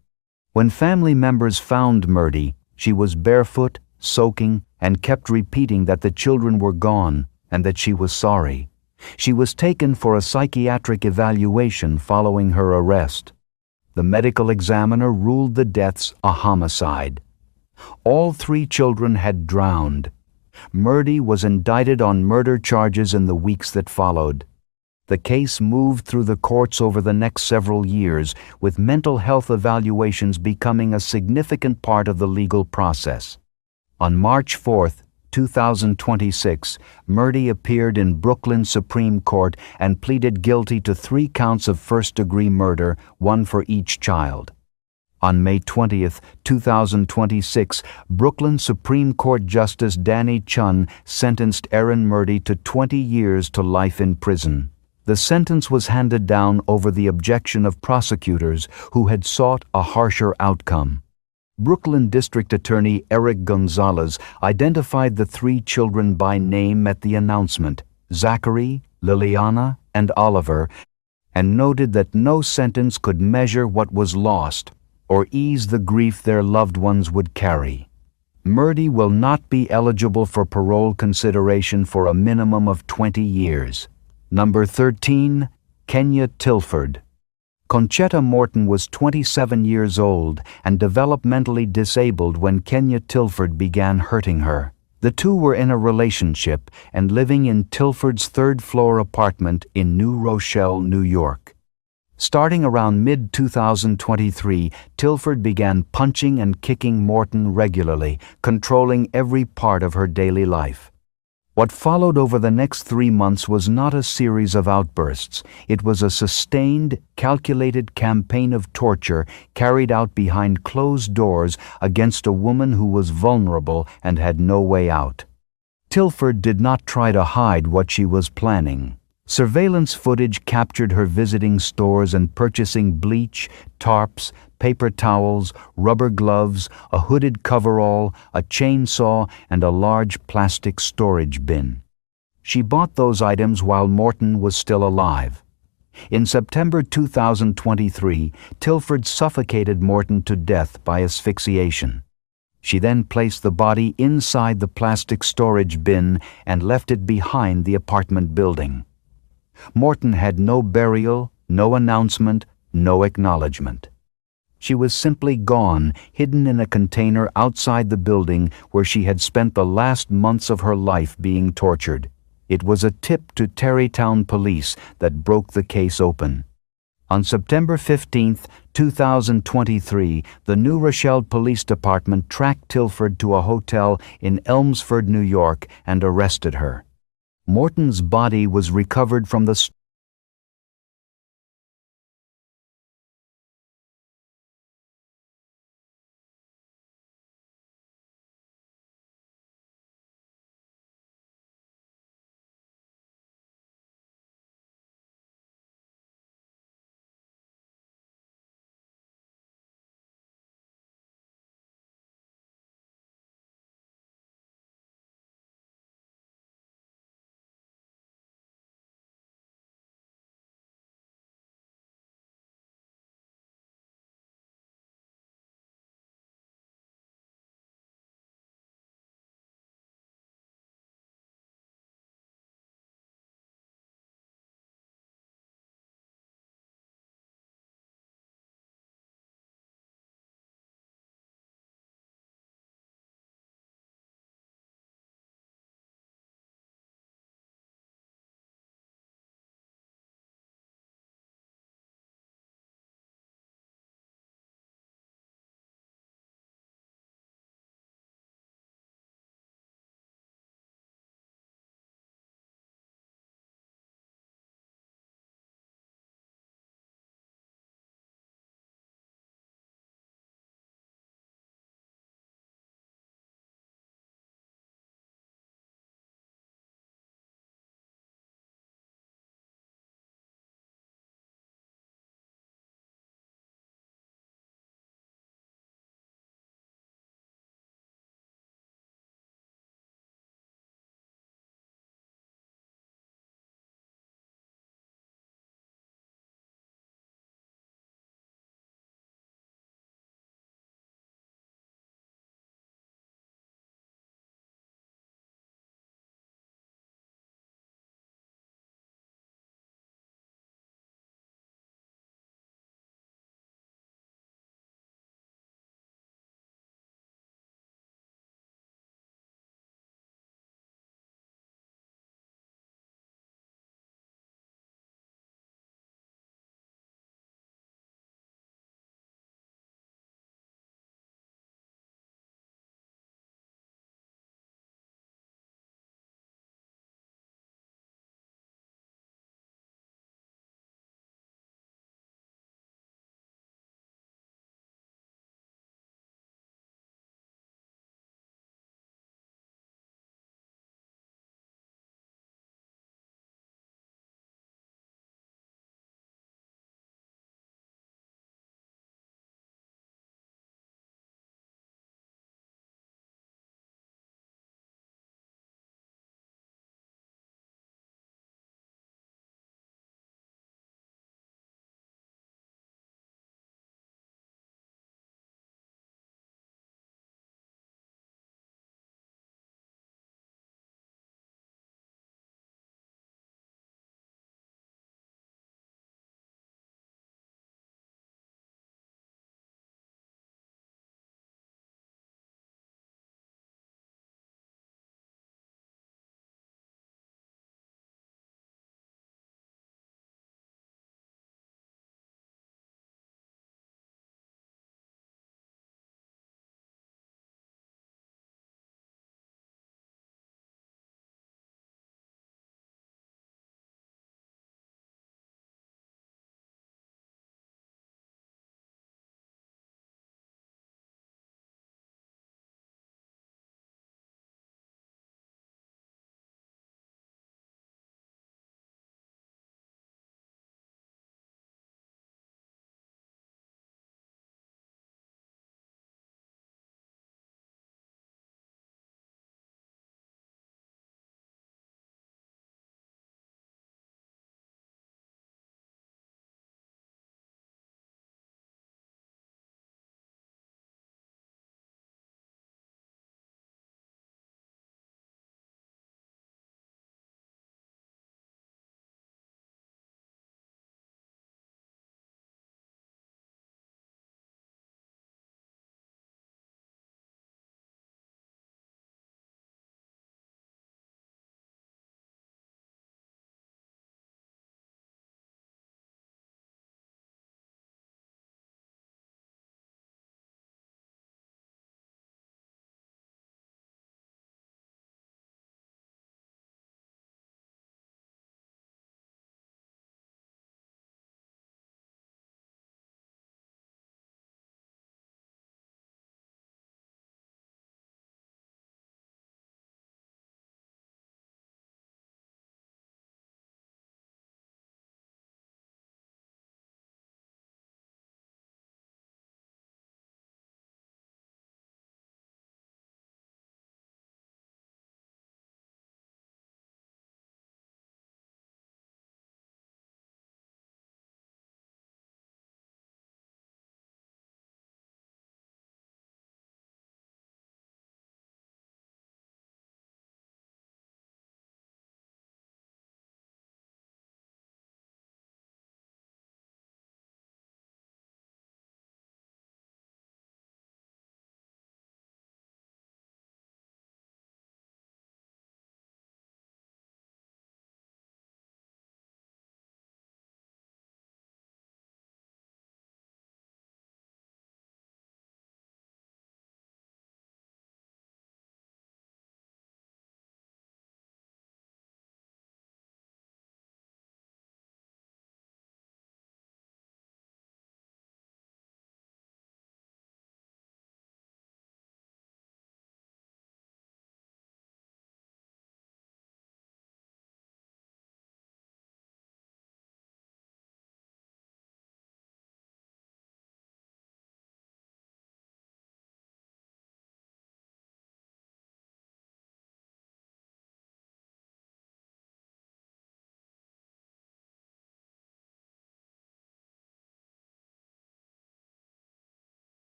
When family members found MERDY, she was barefoot, soaking, and kept repeating that the children were gone and that she was sorry. She was taken for a psychiatric evaluation following her arrest. The medical examiner ruled the deaths a homicide. All 3 children had drowned. MERDY was indicted on murder charges in the weeks that followed. The case moved through the courts over the next several years, with mental health evaluations becoming a significant part of the legal process. On March 4, 2026, MERDY appeared in Brooklyn Supreme Court and pleaded guilty to 3 counts of first-degree murder, 1 for each child. On May 20, 2026, Brooklyn Supreme Court Justice Danny Chun sentenced ERIN MERDY to 20 years to life in prison. The sentence was handed down over the objection of prosecutors who had sought a harsher outcome. Brooklyn District Attorney Eric Gonzalez identified the 3 children by name at the announcement, Zachary, Liliana, and Oliver, and noted that no sentence could measure what was lost or ease the grief their loved ones would carry. MERDY will not be eligible for parole consideration for a minimum of 20 years. Number 13. Kenya Tilford. Conchetta Morton was 27 years old and developmentally disabled when Kenya Tilford began hurting her. The 2 were in a relationship and living in Tilford's 3rd-floor apartment in New Rochelle, New York. Starting around mid-2023, Tilford began punching and kicking Morton regularly, controlling every part of her daily life. What followed over the next 3 months was not a series of outbursts. It was a sustained, calculated campaign of torture carried out behind closed doors against a woman who was vulnerable and had no way out. Tilford did not try to hide what she was planning. Surveillance footage captured her visiting stores and purchasing bleach, tarps, paper towels, rubber gloves, a hooded coverall, a chainsaw, and a large plastic storage bin. She bought those items while Morton was still alive. In September 2023, Tilford suffocated Morton to death by asphyxiation. She then placed the body inside the plastic storage bin and left it behind the apartment building. Morton had no burial, no announcement, no acknowledgement. She was simply gone, hidden in a container outside the building where she had spent the last months of her life being tortured. It was a tip to Tarrytown police that broke the case open. On September 15, 2023, the New Rochelle Police Department tracked Tilford to a hotel in Elmsford, New York, and arrested her. Morton's body was recovered from the